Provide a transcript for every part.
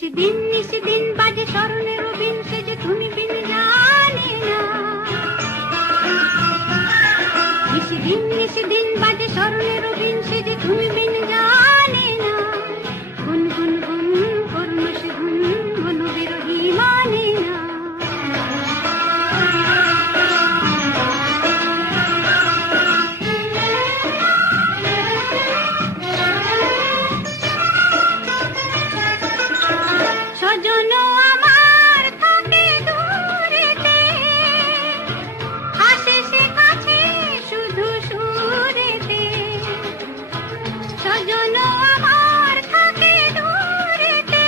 নিশিদিন বাজে স্মরণের বিন সে যে তুমি বিন জানে না। নিশিদিন বাজে স্মরণের বিন সে যে তুমি বিন জানে না। গুন গুন গুন করুণ সে গুন মন বিরহী মানে না। সজন আমার থাকে দূরেতে, আসে সে কাছে শুধু সুরেতে। সজন আমার থাকে দূরেতে,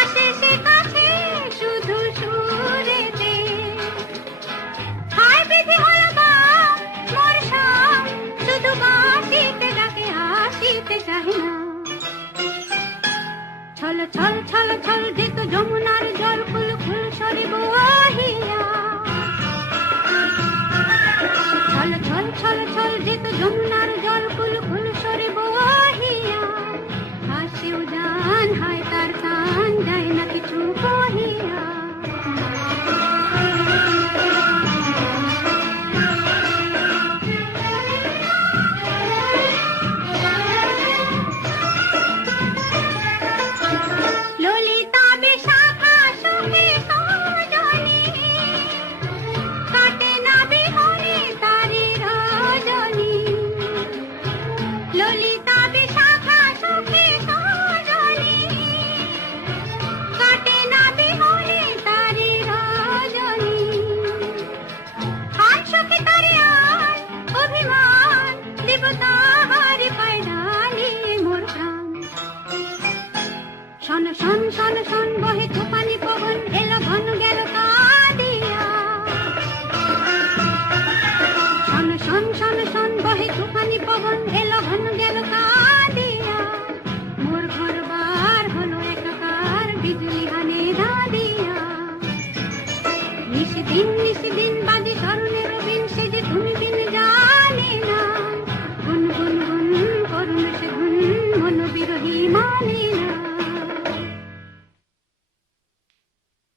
আসে সে কাছে শুধু সুরেতে। হায় বিধি হলো গা মোর সব, শুধু বাঁচিতে ডাকে হাসিতে চাহে না। ছল ছল ছল ছল যেত যমুনার জল ফুল ফুল সরে বহিয়া। ছল ছল ছল ছল যেত যমুনার জল ফুল ফুল সরে বহিয়া। হাসে উজান হায় তার কান যায় না কিছু কহিয়া। ললিতা বিশাখা সুখে সজনী, কাটে না বিহনে তারি রজনী। ললিতা বিশাখা সুখে সজনী, কাটে না বিহনে তারি রজনী। আজ সখী তারে আজ অভিমান, দিব তাহারি পায় ঢালিয়ে মোর প্রাণ। শন শন শন শন বহে তুফানি পবন, এলো ঘন গেল কাঁদিয়া। শন শন শন শন বহে তুফানি পবন, এলো ঘন গেল কাঁদিয়া। মোর ঘর বার হলো একাকার, বিজলি হানে দাঁড়িয়া। নিশিদিন বাজে স্মরণের বিন সে যে তুমি বিন জানে না। গুন গুন গুন করুণ সে গুন মন বিরহী মানে